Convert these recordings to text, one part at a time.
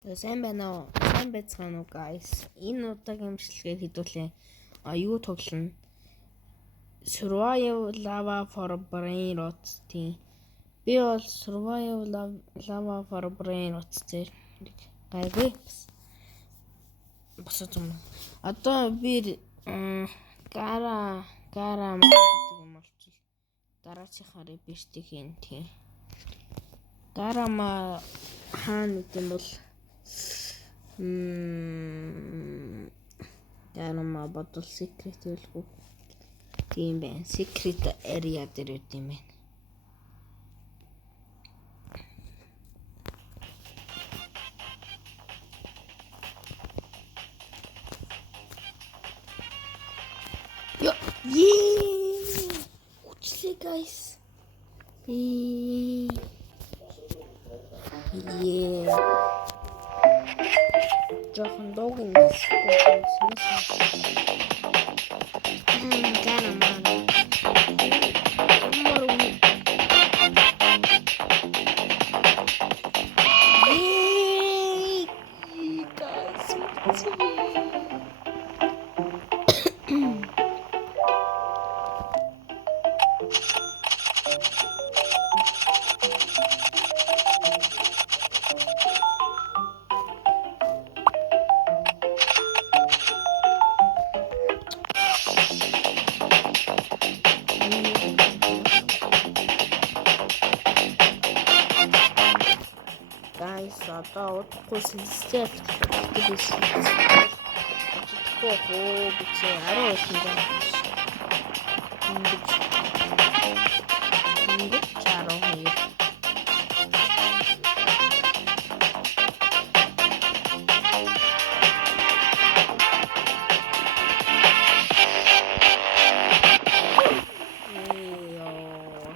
Сайн байна уу? Сайн байцгаана уу guys? Энэ удаагийн имчилгээ хэдүүлээ. Юу тоглоно? Survival Lava for Brain Rot тийм. Би бол Survival Lava for Brain Rot зэрэг гайгүй босож юм. Одоо би гара гэдэг юм болчих. Дараачихаар биштэй хийн тийм. Гарама хаана гэдэг юм бол Гарама бодвол secret байлгүй. Тийм байна. Secret area дээр үт юм байна. Yo, үчлээ guys. Жохон дууг юм одоо удахгүй сэлстэй гэдэг хөө бичээ 12 жаа. Ингэж 12.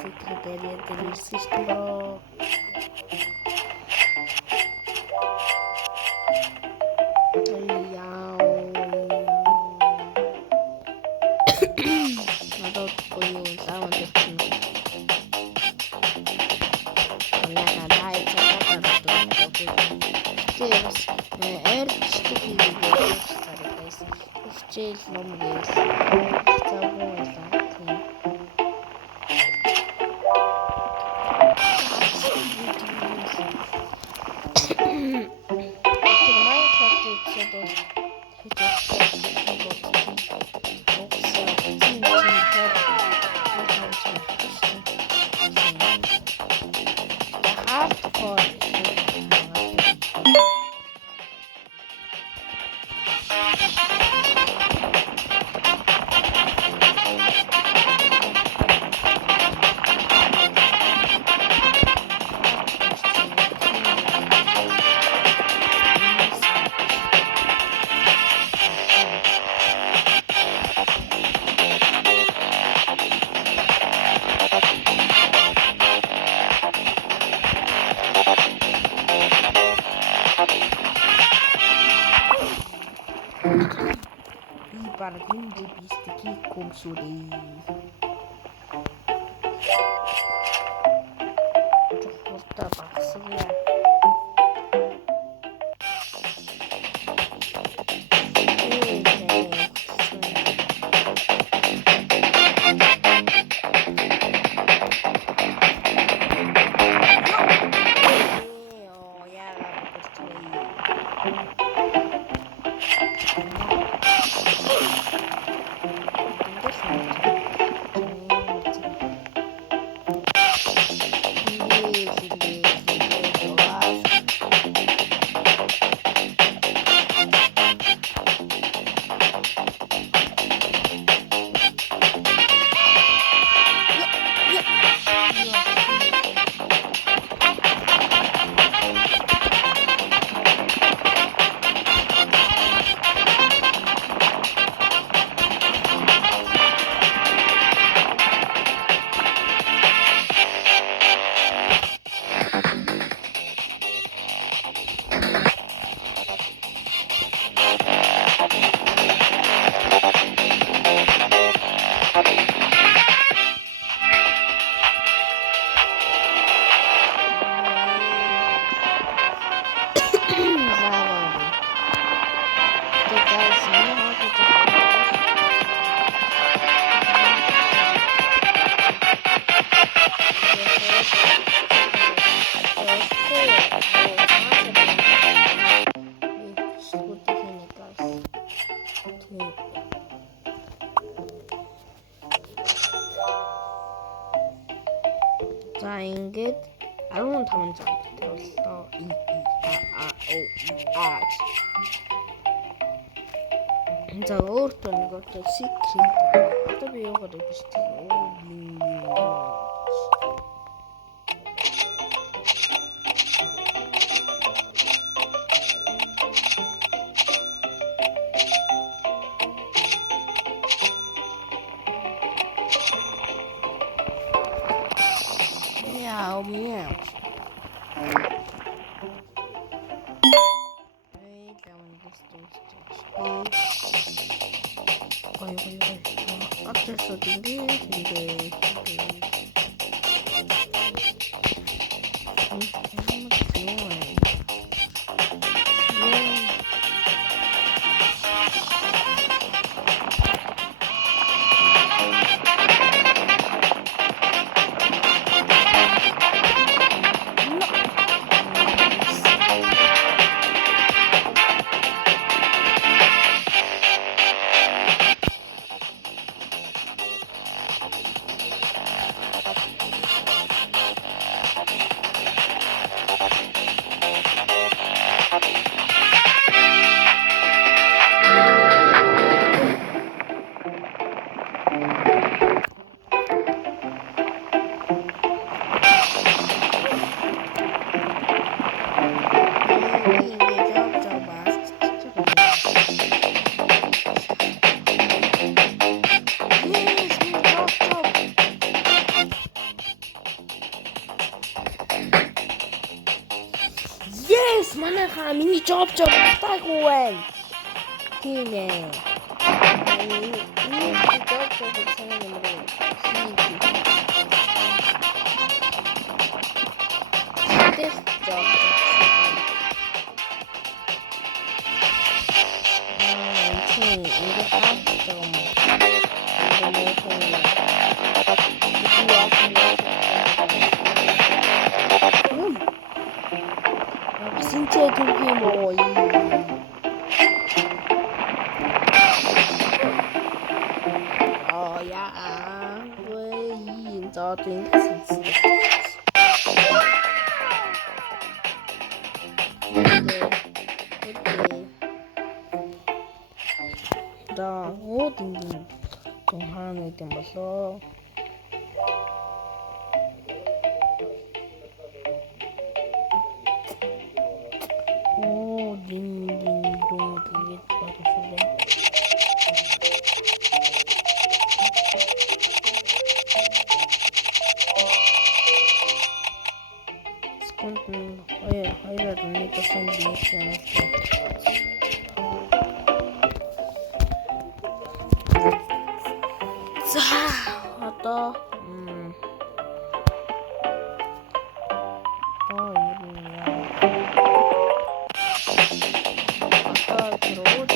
Секретариат ирсэн шүү дээ. Хичээл ном гээл цаагүй байлаа тийм. Para quindi visto che console porta passa via. За өөртөө нэг одоо secret. Одоо би юугаар биш тийм. Мяу. Ой. Атласо дингэ. Yes, манайхаа миний job таагүй байна. Тийм ээ. Миний job санаа нэмэр. This job. 이거 따뜻해. 진짜 그게 뭐 야, 왜 이 인자된 나 어딘지 좀 하는 게 뭐서 딩딩동 그게 빠졌어요. 스콘 하이라도 니까 손이 있지 않았어. 자, 왔다. 이름이야. 아까 들어오지.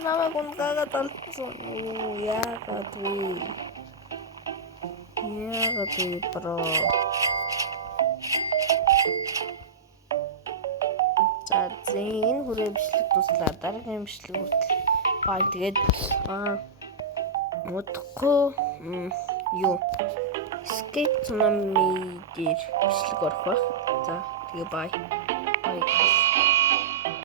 Nama kung kakatalso. Yakatwi pro. За энэ хүрээ бичлэг туслаа. Дараагийн бичлэг хүртэл бай. Тэгээд удахгүй юу Escape Tsunami дээр бичлэг орох байх. За тэгээ бай.